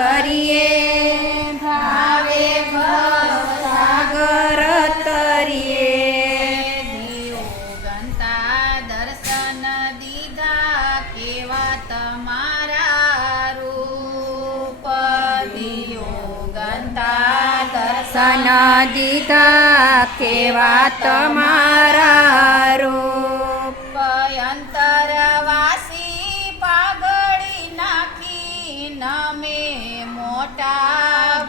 કરીએ ભાવે ભવસાગર તરીએ દીવો ગંતા દર્શન દીધા કેવા તમારા રૂપ દીવો ગંતા દર્શન દીધા કેવા તમારા રૂપ અંતરવાસી પાઘડી નાખી નમે મોટા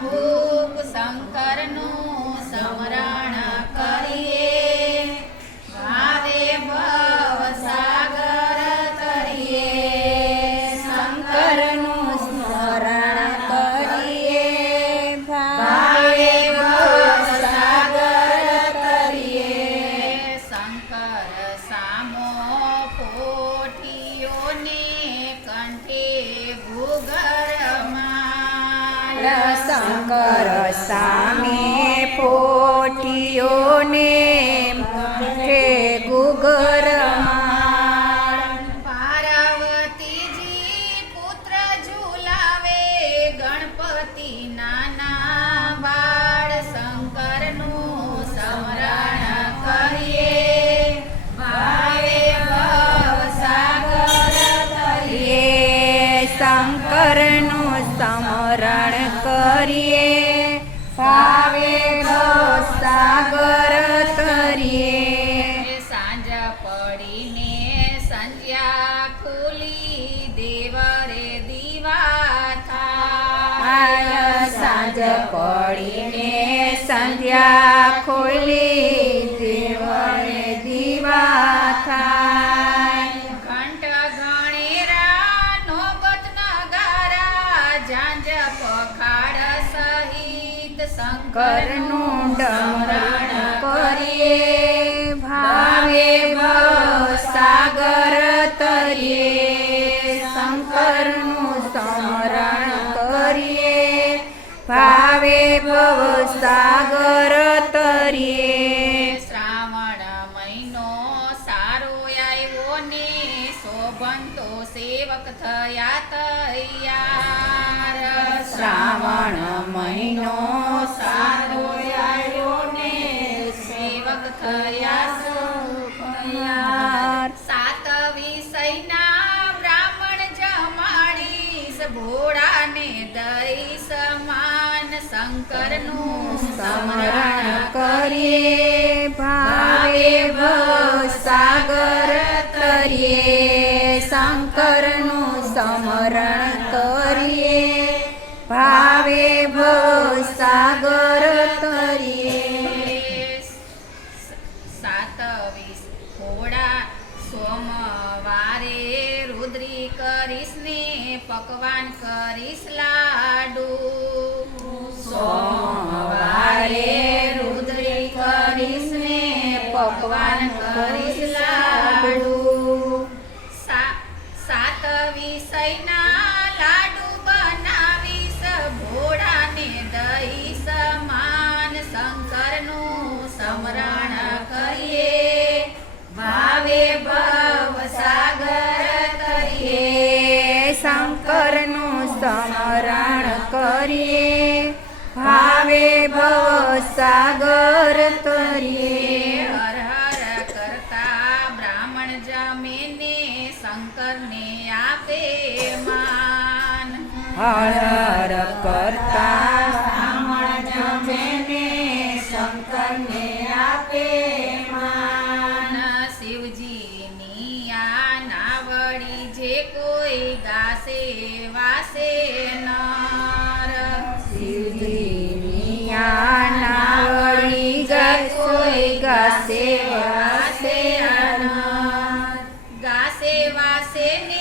ભૂખ શંકરનું સ્મરણ કરીએ ભાવે ભવસાગર તરીએ શંકરનું સ્મરણ કરીએ ભાવે ભવસાગર કરીએ શંકર સામો પોઠીઓને કંઠે ઘૂઘરમાળ શંકર સામે પોઠીઓને મુખે ગુગરમાળ પાર્વતીજી પુત્ર ઝુલાવે ગણપતિ નાના બાળ શંકરનું સ્મરણ કરીએ ભાવે ભવસાગર તરીએ શંકરનું સ્મરણ કરીએ ભાવે ભવસાગર તરીએ સાંજ પડીને સંધ્યા ખુલી દેવરે દીવા થાય સાંજ પડીને સંધ્યા ખોલી દેવરે દીવા થાય ઘંટ ગણેરા નોબત નગારા ઝાંઝ પખાડ સહિત કરનું શંકરનું ડમરણ સ્મરણ કરીએ ભાવે ભવસાગર તરીએ શંકરનું સ્મરણ કરીએ ભાવે ભવસાગર તરીએ શ્રાવણ મહિનો સારો આવ્યો ને શોભંતો સેવક થયા તૈયાર શ્રાવણ મહિનો સારો આવ્યો ને સેવક થયા તૈયાર સાત વિષયના બ્રાહ્મણ જમાડીશ ભોળાને દઈ સમાન શંકરનું સ્મરણ કરીએ ભાવે ભવસાગર તરીએ શંકરનું સ્મરણ કરીએ ભાવે ભવસાગર તરીએ સાતવીસ ભોળા સોમવારે રુદ્રી કરીશ ને પકવાન કરીશ લાડુ સોમવારે રુદ્રી કરીશ ને પકવાન કરીશ લાડુ સાત વિષયના લાડુ બનાવીશ ભોળાને દઈ સમાન શંકરનું સ્મરણ કરીએ ભાવે ભવસાગર તરીએ શંકરનું સ્મરણ કરીએ ભાવે ભવસાગર તરીએ હર હર કરતા બ્રાહ્મણ જમીને શંકરને આપે માન હર હર કરતા બ્રાહ્મણ જમેને શંકરને આપે માન શિવજીની આ નાવડી જે કોઈ ગાશે વાસે નર શિવજીની આ નાવડી ગસોઈ ગાસે વાસે અનર ગાશે વાસે ને